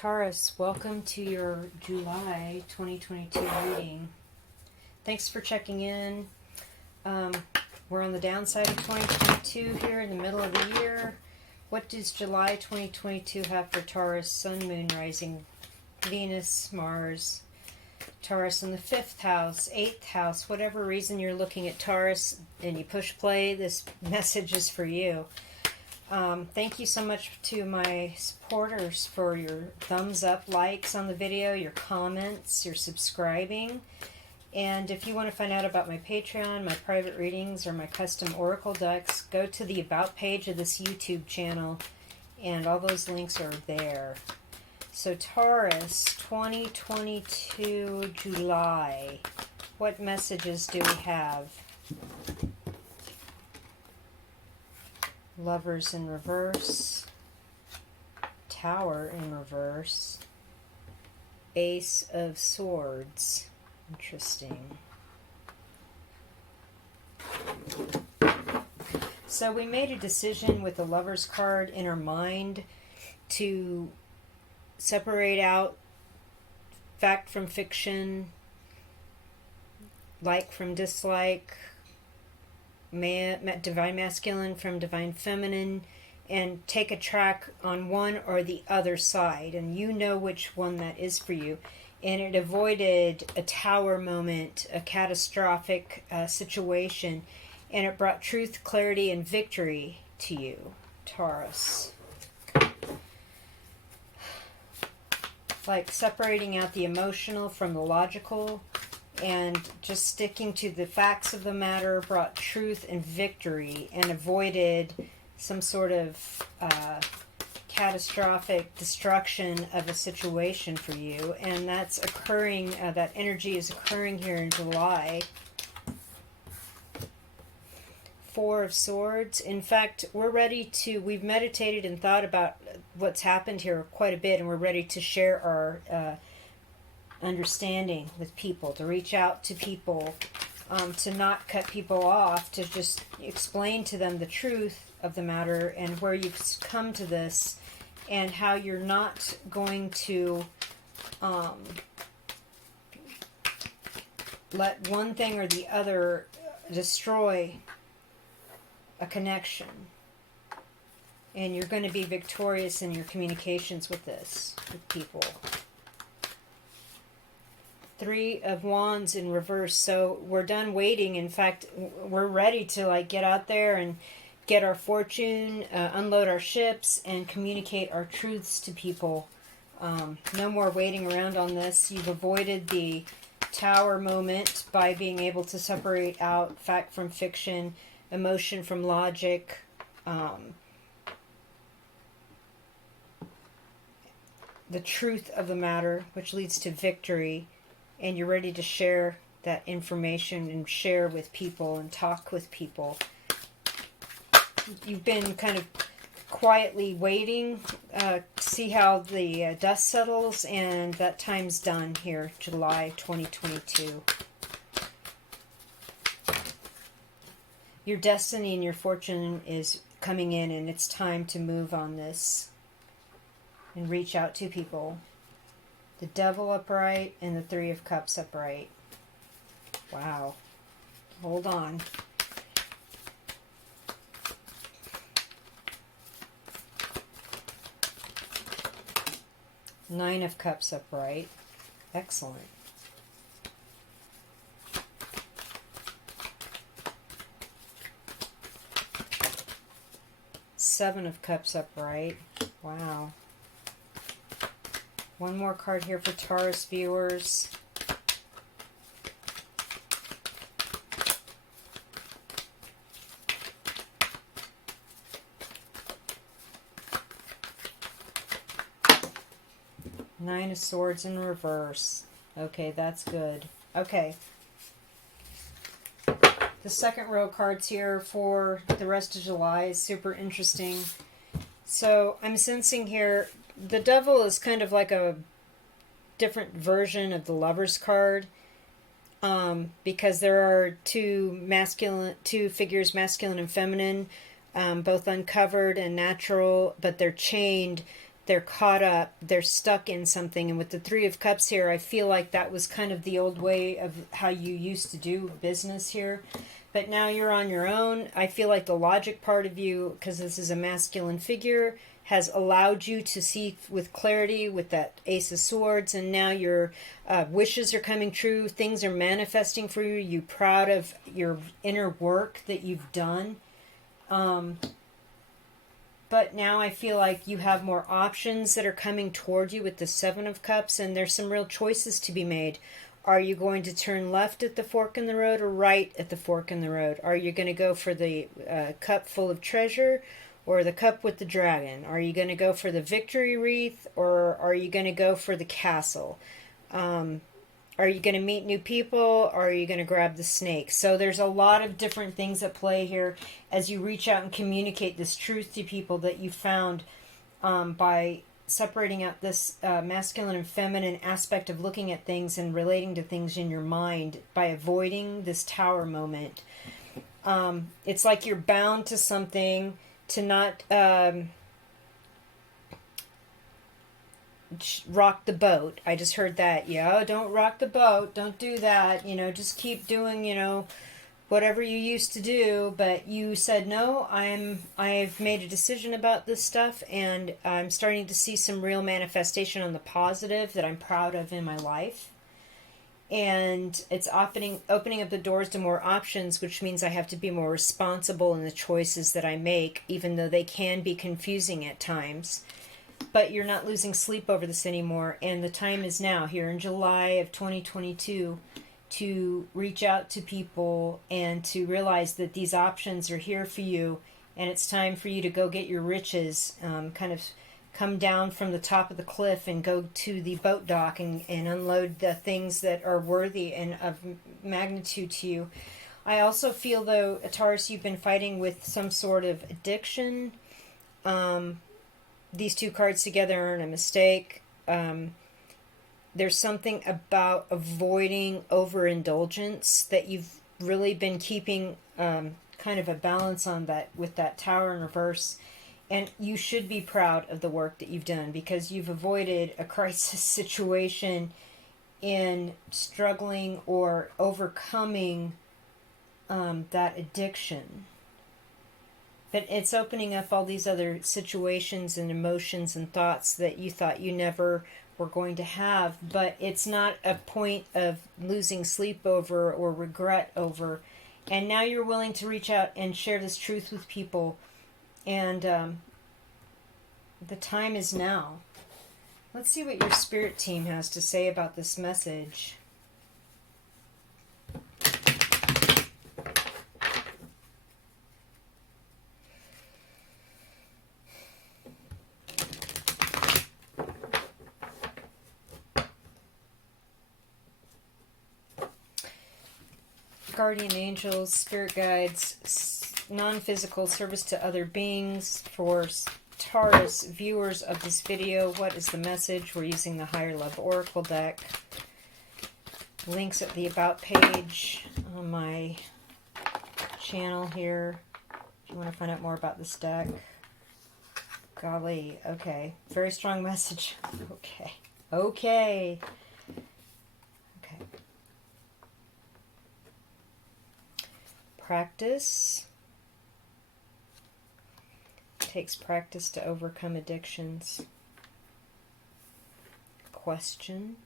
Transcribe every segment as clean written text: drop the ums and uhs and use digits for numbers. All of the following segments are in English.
Taurus, welcome to your July 2022 reading. Thanks for checking in. We're on the downside of 2022 here in the middle of the year. What does July 2022 have for Taurus, Sun, Moon, Rising, Venus, Mars, Taurus in the 5th house, 8th house, whatever reason you're looking at Taurus and you push play, this message is for you. Thank you so much to my supporters for your thumbs up, likes on the video, your comments, your subscribing. And if you want to find out about my Patreon, my private readings, or my custom oracle decks, go to the About page of this YouTube channel, and all those links are there. So Taurus, 2022 July. What messages do we have? Lovers in reverse, Tower in reverse, Ace of Swords. Interesting. So we made a decision with the Lover's card in our mind to separate out fact from fiction, like from dislike, divine masculine from divine feminine, and take a track on one or the other side, and you know which one that is for you. And it avoided a tower moment, a catastrophic situation, and it brought truth, clarity, and victory to you, Taurus. Like separating out the emotional from the logical, and just sticking to the facts of the matter brought truth and victory, and avoided some sort of catastrophic destruction of a situation for you. And that's occurring, that energy is occurring here in July. Four of Swords. In fact, we've meditated and thought about what's happened here quite a bit, and we're ready to share our understanding with people, to reach out to people, to not cut people off, to just explain to them the truth of the matter and where you've come to this, and how you're not going to let one thing or the other destroy a connection. And you're going to be victorious in your communications with this, with people. Three of Wands in reverse. So we're done waiting. In fact, we're ready to get out there and get our fortune, unload our ships, and communicate our truths to people. No more waiting around on this. You've avoided the tower moment by being able to separate out fact from fiction, emotion from logic, the truth of the matter, which leads to victory. And you're ready to share that information and share with people and talk with people. You've been kind of quietly waiting, see how the dust settles, and that time's done here, July 2022. Your destiny and your fortune is coming in, and it's time to move on this and reach out to people. The Devil upright and the Three of Cups upright. Wow. Hold on. Nine of Cups upright. Excellent. Seven of Cups upright. Wow. One more card here for Taurus viewers. Nine of Swords in reverse. Okay, that's good. Okay. The second row of cards here for the rest of July is super interesting. So I'm sensing here the Devil is kind of like a different version of the Lover's card, because there are two figures, masculine and feminine, both uncovered and natural, but they're chained they're caught up, they're stuck in something. And with the Three of Cups here, I feel like that was kind of the old way of how you used to do business here. But now you're on your own. I feel like the logic part of you, because this is a masculine figure, has allowed you to see with clarity with that Ace of Swords. And now your wishes are coming true. Things are manifesting for you. You're proud of your inner work that you've done. But now I feel like you have more options that are coming toward you with the Seven of Cups, and there's some real choices to be made. Are you going to turn left at the fork in the road or right at the fork in the road? Are you going to go for the cup full of treasure or the cup with the dragon? Are you going to go for the victory wreath or are you going to go for the castle? Are you going to meet new people or are you going to grab the snake? So there's a lot of different things at play here as you reach out and communicate this truth to people that you found by separating out this masculine and feminine aspect of looking at things and relating to things in your mind by avoiding this tower moment. It's like you're bound to something to not rock the boat. I just heard that. Yeah, don't rock the boat. Don't do that. Just keep doing, whatever you used to do. But you said, no, I've made a decision about this stuff, and I'm starting to see some real manifestation on the positive that I'm proud of in my life. And it's opening up the doors to more options, which means I have to be more responsible in the choices that I make, even though they can be confusing at times. But you're not losing sleep over this anymore, and the time is now, here in July of 2022, to reach out to people and to realize that these options are here for you, and it's time for you to go get your riches, kind of come down from the top of the cliff and go to the boat dock and unload the things that are worthy and of magnitude to you. I also feel, though, Taurus, you've been fighting with some sort of addiction. These two cards together aren't a mistake. There's something about avoiding overindulgence that you've really been keeping kind of a balance on that with that Tower in reverse. And you should be proud of the work that you've done because you've avoided a crisis situation in struggling or overcoming that addiction. But it's opening up all these other situations and emotions and thoughts that you thought you never were going to have. But it's not a point of losing sleep over or regret over. And now you're willing to reach out and share this truth with people. And the time is now. Let's see what your spirit team has to say about this message. Guardian angels, spirit guides, non-physical service to other beings. For Taurus viewers of this video, what is the message? We're using the Higher Love Oracle deck. Links at the About page on my channel here if you want to find out more about this deck. Golly, okay. Very strong message. Okay. Okay. Practice. It takes practice to overcome addictions. Question.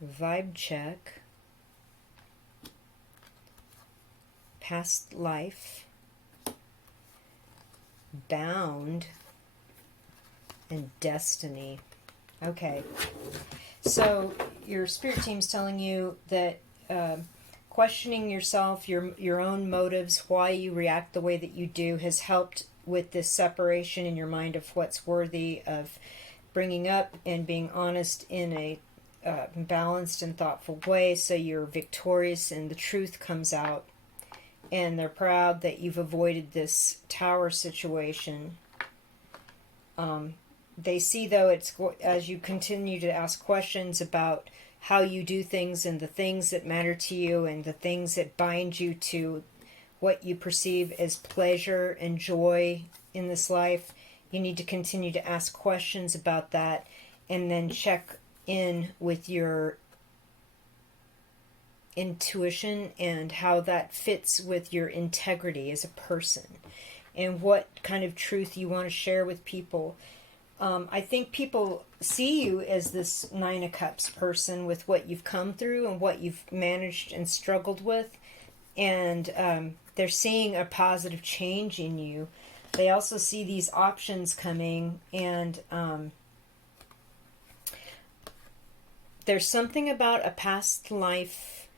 Vibe check. Past life. Bound. And destiny. Okay. So your spirit team's telling you that questioning yourself, your own motives, why you react the way that you do, has helped with this separation in your mind of what's worthy of bringing up and being honest in a balanced and thoughtful way, so you're victorious and the truth comes out. And they're proud that you've avoided this tower situation. They see, though, it's as you continue to ask questions about how you do things and the things that matter to you and the things that bind you to what you perceive as pleasure and joy in this life, you need to continue to ask questions about that, and then check in with your intuition and how that fits with your integrity as a person, and what kind of truth you want to share with people. I think people see you as this Nine of Cups person with what you've come through and what you've managed and struggled with. And they're seeing a positive change in you. They also see these options coming. And there's something about a past life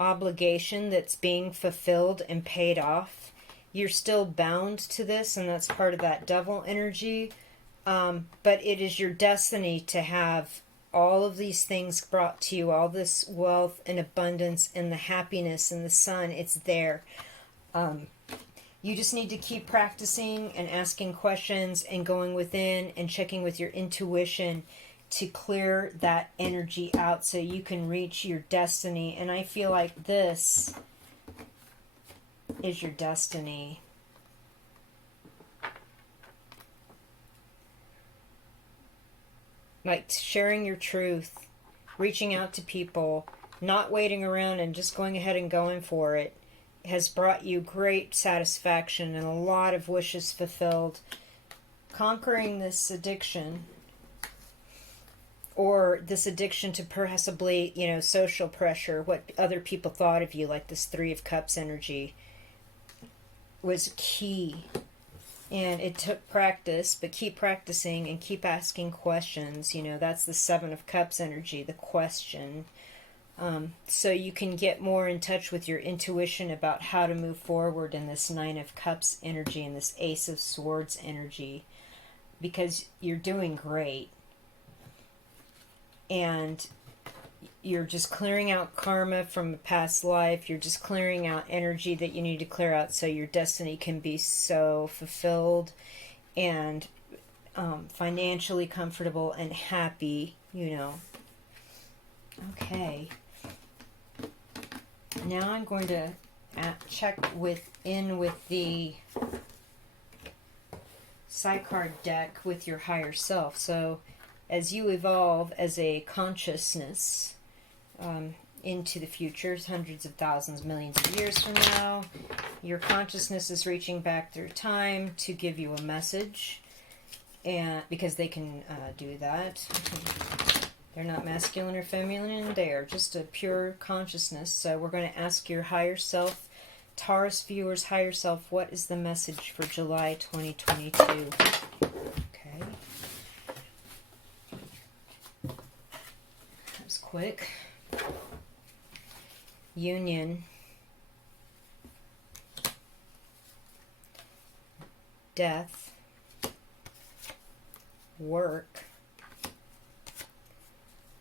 obligation that's being fulfilled and paid off. You're still bound to this, and that's part of that devil energy. But it is your destiny to have all of these things brought to you, all this wealth and abundance and the happiness and the sun. It's there. You just need to keep practicing and asking questions and going within and checking with your intuition to clear that energy out so you can reach your destiny. And I feel like this is your destiny. Like sharing your truth, reaching out to people, not waiting around and just going ahead and going for it has brought you great satisfaction and a lot of wishes fulfilled. Conquering this addiction, or this addiction to possibly, social pressure, what other people thought of you, like this Three of Cups energy, was key. And it took practice, but keep practicing and keep asking questions. That's the Seven of Cups energy, the question. So you can get more in touch with your intuition about how to move forward in this Nine of Cups energy and this Ace of Swords energy. Because you're doing great. And you're just clearing out karma from a past life. You're just clearing out energy that you need to clear out so your destiny can be so fulfilled and financially comfortable and happy, Okay. Now I'm going to check with the side card deck with your higher self. So as you evolve as a consciousness into the future, hundreds of thousands, millions of years from now, your consciousness is reaching back through time to give you a message, and because they can do that. They're not masculine or feminine, they are just a pure consciousness. So we're going to ask your higher self, Taurus viewers, higher self, what is the message for July 2022? Okay. That was quick. Union. Death. Work.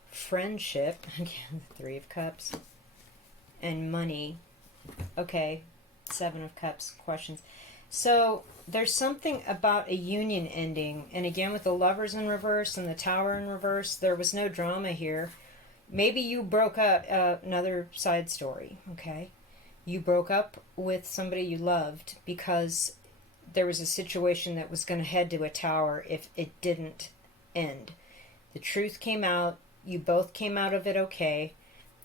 Friendship. Again, the Three of Cups. And money. Okay. Seven of Cups. Questions. So there's something about a union ending. And again, with the Lovers in reverse and the Tower in reverse, there was no drama here. Maybe you broke up, another side story, okay? You broke up with somebody you loved because there was a situation that was going to head to a tower if it didn't end. The truth came out. You both came out of it okay.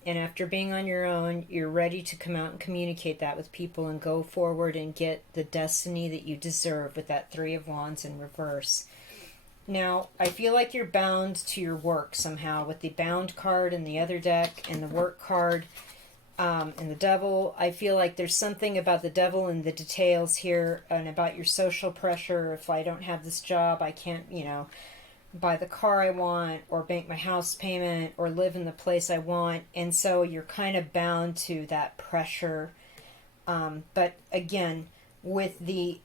And after being on your own, you're ready to come out and communicate that with people and go forward and get the destiny that you deserve with that Three of Wands in reverse. Now, I feel like you're bound to your work somehow with the Bound card in the other deck and the Work card and the Devil. I feel like there's something about the Devil and the details here and about your social pressure. If I don't have this job, I can't, buy the car I want or make my house payment or live in the place I want. And so you're kind of bound to that pressure. But again, with the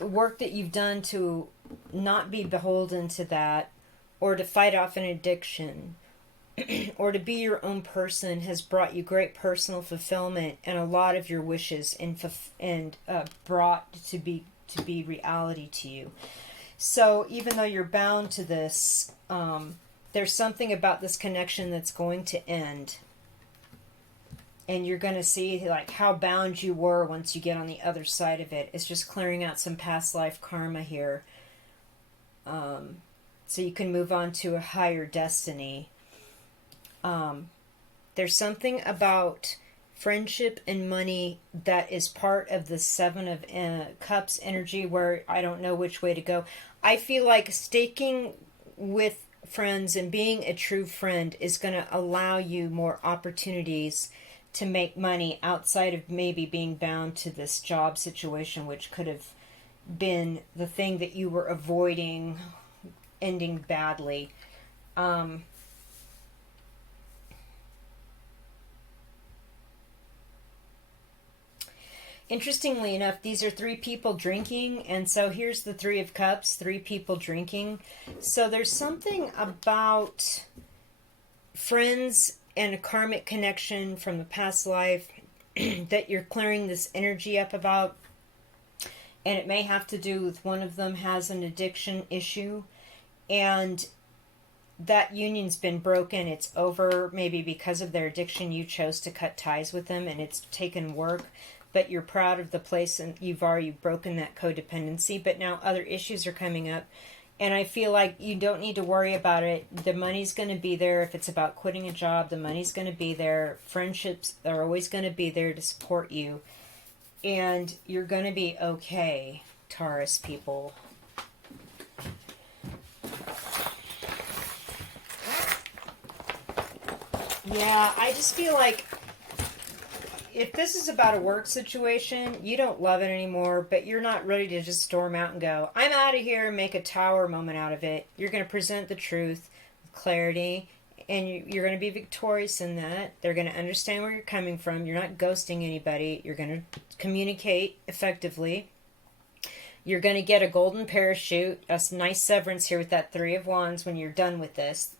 work that you've done to not be beholden to that, or to fight off an addiction, or to be your own person, has brought you great personal fulfillment and a lot of your wishes and brought to be reality to you. So even though you're bound to this, there's something about this connection that's going to end. and you're going to see like how bound you were once you get on the other side of it. It's just clearing out some past life karma here, so you can move on to a higher destiny. There's something about friendship and money that is part of the Seven of Cups energy where I don't know which way to go. I feel like staking with friends and being a true friend is going to allow you more opportunities to make money outside of maybe being bound to this job situation, which could have been the thing that you were avoiding ending badly. Interestingly enough, these are three people drinking, and so here's the Three of Cups, three people drinking. So there's something about friends and a karmic connection from the past life that you're clearing this energy up about, and it may have to do with one of them has an addiction issue, and that union's been broken. It's over, maybe because of their addiction you chose to cut ties with them, and it's taken work, but you're proud of the place and you've already broken that codependency. But now other issues are coming up, and I feel like you don't need to worry about it. The money's going to be there. If it's about quitting a job, the money's going to be there. Friendships are always going to be there to support you, and you're going to be okay, Taurus people. Yeah, I just feel like if this is about a work situation, you don't love it anymore, but you're not ready to just storm out and go, I'm out of here, and make a tower moment out of it. You're going to present the truth with clarity, and you're going to be victorious in that. They're going to understand where you're coming from. You're not ghosting anybody. You're going to communicate effectively. You're going to get a golden parachute, a nice severance here with that Three of Wands when you're done with this.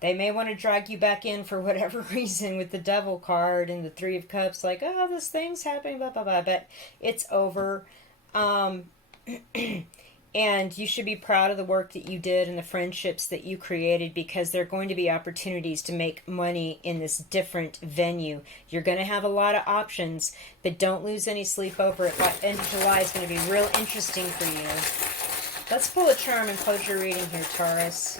They may want to drag you back in for whatever reason with the Devil card and the Three of Cups, like, oh, this thing's happening, blah, blah, blah, but it's over. And you should be proud of the work that you did and the friendships that you created, because there are going to be opportunities to make money in this different venue. You're going to have a lot of options, but don't lose any sleep over it. End of July is going to be real interesting for you. Let's pull a charm and close your reading here, Taurus.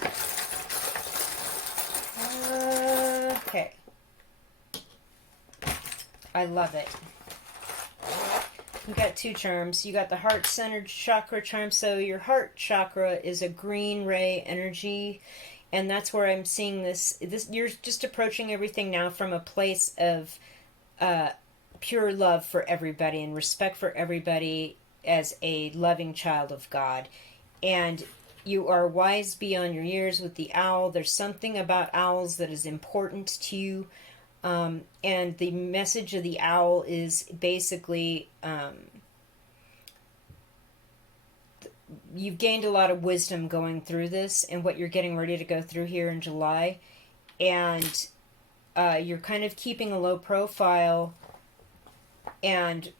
Okay. I love it. You got two charms. You got the heart-centered chakra charm. So your heart chakra is a green ray energy, and that's where I'm seeing this. You're just approaching everything now from a place of pure love for everybody and respect for everybody as a loving child of God. And you are wise beyond your years with the owl. There's something about owls that is important to you. And the message of the owl is basically you've gained a lot of wisdom going through this and what you're getting ready to go through here in July. And you're kind of keeping a low profile and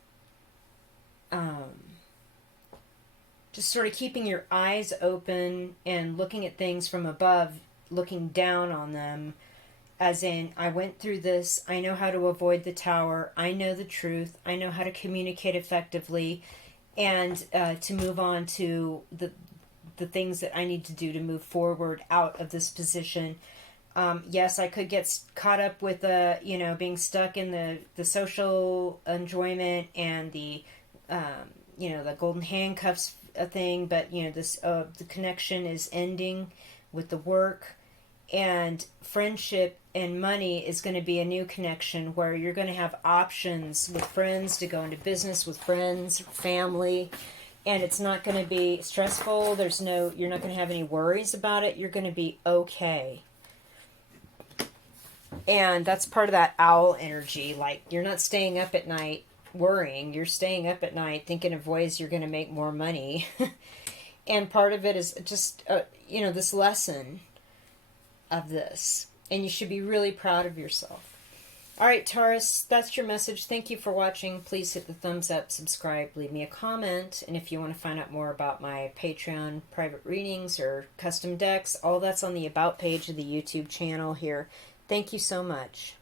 just sort of keeping your eyes open and looking at things from above, looking down on them, as in, I went through this, I know how to avoid the tower, I know the truth, I know how to communicate effectively, and to move on to the things that I need to do to move forward out of this position. Yes, I could get caught up with being stuck in the social enjoyment and the golden handcuffs thing, but this the connection is ending with the work, and friendship and money is going to be a new connection where you're going to have options with friends to go into business with friends, family, and it's not going to be stressful. You're not going to have any worries about it. You're going to be okay. And that's part of that owl energy. Like, you're not staying up at night worrying. You're staying up at night thinking of ways you're going to make more money. And part of it is just, this lesson of this. And you should be really proud of yourself. All right, Taurus, that's your message. Thank you for watching. Please hit the thumbs up, subscribe, leave me a comment. And if you want to find out more about my Patreon private readings or custom decks, all that's on the About page of the YouTube channel here. Thank you so much.